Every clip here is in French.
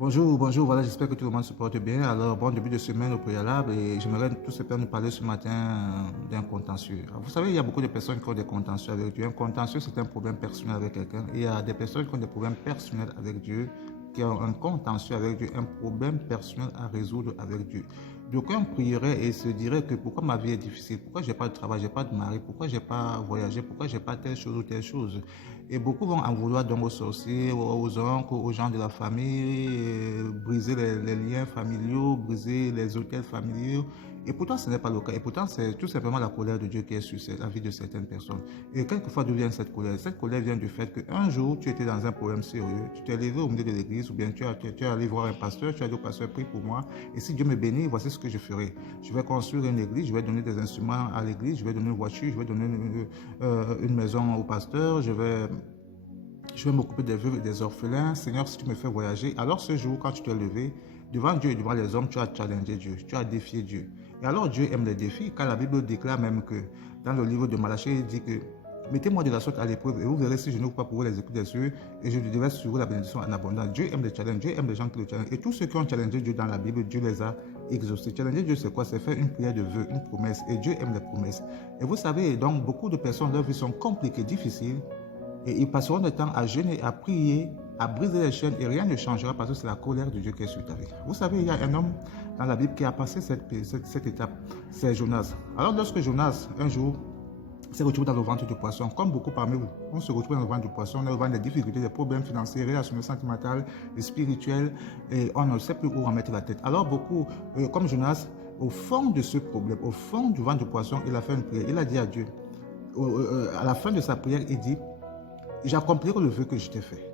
Bonjour, bonjour, voilà, j'espère que tout le monde se porte bien. Alors, bon début de semaine au préalable et j'aimerais tout simplement nous parler ce matin d'un contentieux. Alors, vous savez, il y a beaucoup de personnes qui ont des contentieux avec Dieu. Un contentieux, c'est un problème personnel avec quelqu'un. Et il y a des personnes qui ont des problèmes personnels avec Dieu, qui ont un contentieux avec Dieu, un problème personnel à résoudre avec Dieu. D'aucuns prieraient et se diraient que pourquoi ma vie est difficile, pourquoi j'ai pas de travail, j'ai pas de mari, pourquoi j'ai pas voyagé, pourquoi j'ai pas telle chose ou telle chose. Et beaucoup vont en vouloir donc aux sorciers, aux oncles, aux gens de la famille, briser les liens familiaux, briser les hôtels familiaux. Et pourtant, ce n'est pas le cas. Et pourtant, c'est tout simplement la colère de Dieu qui est sur la vie de certaines personnes. Et quelquefois, d'où vient cette colère? Cette colère vient du fait qu'un jour, tu étais dans un problème sérieux, tu t'es levé au milieu de l'église, ou bien tu es allé voir un pasteur, tu as dit au pasteur, prie pour moi. Et si Dieu me bénit, voici ce que je ferai. Je vais construire une église, je vais donner des instruments à l'église, je vais donner une voiture, je vais donner une maison au pasteur, je vais m'occuper des veuves et des orphelins. Seigneur, si tu me fais voyager, alors ce jour, quand tu t'es levé, devant Dieu et devant les hommes, tu as challengé Dieu, tu as défié Dieu. Et alors Dieu aime les défis, car la Bible déclare même que, dans le livre de Malachie, il dit que mettez-moi de la sorte à l'épreuve et vous verrez si je n'ouvre pas pour vous les écouter des cieux et je devais sur vous la bénédiction en abondance. Dieu aime les challenges, Dieu aime les gens qui le challengent. Et tous ceux qui ont challengé Dieu dans la Bible, Dieu les a exaucés. Challenger Dieu, c'est quoi? C'est faire une prière de vœux, une promesse. Et Dieu aime les promesses. Et vous savez, donc, beaucoup de personnes, leurs vies sont compliquées, difficiles. Et ils passeront le temps à jeûner, à prier, à briser les chaînes et rien ne changera parce que c'est la colère de Dieu qui est sur ta vie. Vous savez, il y a un homme dans la Bible qui a passé cette étape, c'est Jonas. Alors lorsque Jonas, un jour, s'est retrouvé dans le ventre du poisson, comme beaucoup parmi vous, on se retrouve dans le ventre du poisson, on a le ventre des difficultés, des problèmes financiers, relationnels, sentimentaux, spirituels, et on ne sait plus où en mettre la tête. Alors beaucoup, comme Jonas, au fond de ce problème, au fond du ventre du poisson, il a fait une prière. Il a dit à Dieu, à la fin de sa prière, il dit, j'accomplirai le vœu que je t'ai fait.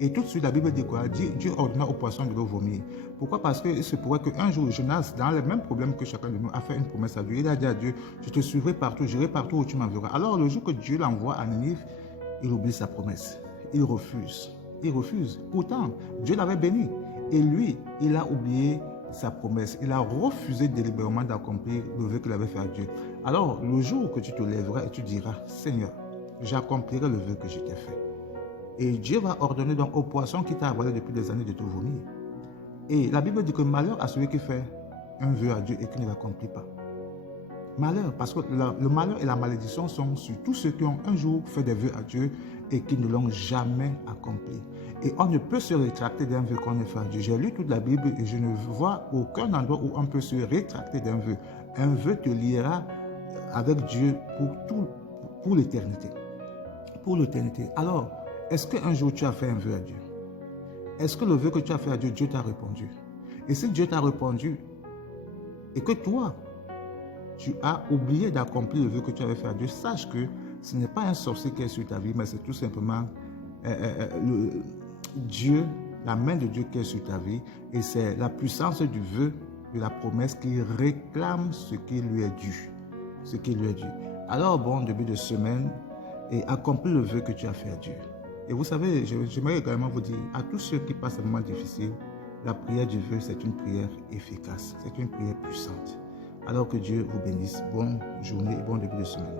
Et tout de suite, la Bible dit quoi? Dieu ordonna au poisson de le vomir. Pourquoi? Parce qu'il se pourrait qu'un jour, Jonas, dans les mêmes problèmes que chacun de nous, a fait une promesse à Dieu. Il a dit à Dieu, je te suivrai partout, j'irai partout où tu m'enverras. Alors, le jour que Dieu l'envoie à Ninive, il oublie sa promesse. Il refuse. Il refuse. Pourtant, Dieu l'avait béni. Et lui, il a oublié sa promesse. Il a refusé délibérément d'accomplir le vœu qu'il avait fait à Dieu. Alors, le jour que tu te lèveras et tu diras, Seigneur, j'accomplirai le vœu que je t'ai fait. Et Dieu va ordonner donc au poisson qui t'a avalé depuis des années de te vomir. Et la Bible dit que malheur à celui qui fait un vœu à Dieu et qui ne l'accomplit pas. Malheur, parce que le malheur et la malédiction sont sur tous ceux qui ont un jour fait des vœux à Dieu et qui ne l'ont jamais accompli. Et on ne peut se rétracter d'un vœu qu'on a fait à Dieu. J'ai lu toute la Bible et je ne vois aucun endroit où on peut se rétracter d'un vœu. Un vœu te liera avec Dieu pour l'éternité. Pour l'éternité. Alors, est-ce qu'un jour tu as fait un vœu à Dieu? Est-ce que le vœu que tu as fait à Dieu, Dieu t'a répondu? Et si Dieu t'a répondu et que toi, tu as oublié d'accomplir le vœu que tu avais fait à Dieu, sache que ce n'est pas un sorcier qui est sur ta vie, mais c'est tout simplement Dieu, la main de Dieu qui est sur ta vie. Et c'est la puissance du vœu, de la promesse qui réclame ce qui lui est dû. Ce qui lui est dû. Alors, bon début de semaine, et accomplis le vœu que tu as fait à Dieu. Et vous savez, j'aimerais également vous dire, à tous ceux qui passent un moment difficile, la prière du vœu, c'est une prière efficace, c'est une prière puissante. Alors que Dieu vous bénisse. Bonne journée et bon début de semaine.